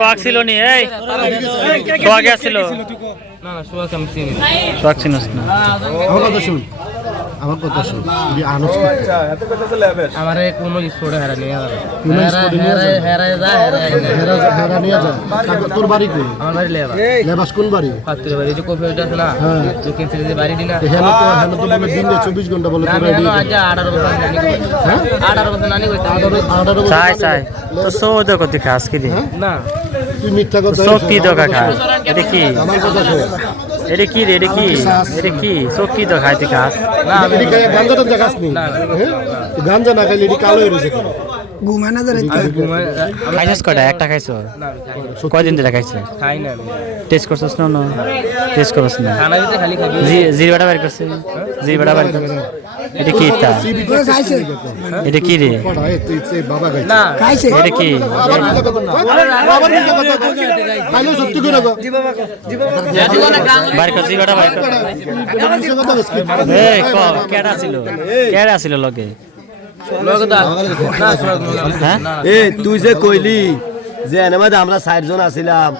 সোয়াক ছিল নি এই সোয়াক আসছিল না না সোয়াক আমি চিনি সোয়াক চিনস না আমার কথা শুন যে আনস আমারে কোনো স্পোর্টে হারা নিয়ে যাবে কোনো স্পোর্টে নিয়ে যাবে? হেরা হেরা নিয়ে যা তোর বাড়ি কই আমার বাড়ি লেবা লেবাস কোন বাড়ি ফাত্তুরে বাড়ি যে কফি আছে না হ্যাঁ। তো ক্যান্সেল যে বাড়ি দিনা হেন তো বলে দিনে 24 ঘন্টা বলে না তোর আমি রেডি আজ 18 বছর নানি কই হ্যাঁ 18 বছর নানি কই 18 চাই চাই তো সৌদ কত খাস কি রে না তুই মিথ্যা কথা শক্তি দোকা খায় এটা কি আমার কথা শোন এটা কি রে এটা কি শক্তি তো খাইতে খাস না আমি এডি গাঞ্জা টাঞ্জা খাস নি না, না। হ্যাঁ? তুই গাঞ্জা না খাইলে এডি কালো হয়ে রয়েছে কেন? খাইছিস কটা একটা খাইছো না আমি খাই না। কয়দিন ধরে খাইছো খাই না আমি টেস্ট করছিস না না টেস্ট করছিস না খানা দিতে খালি খাবি জিরবাটা বাড়ি করছে জিরবাটা বাড়ি করছে এটা কি তা এটা কি রে কটা তুই বাবা গাইছে না এটা কি আবার মিথ্যা কথা কও। খাইলে সত্যি করে কও। বাড়ি করছে জিরবাটা বাড়ি করছে মিথ্যা কথা কইছিস কি? এই ক কেডা ছিল লগে লগদা না সোয়াক হ্যাঁ এ তুই যে কইলি যে এনে মধ্যে আমরা 4 জন আছিলাম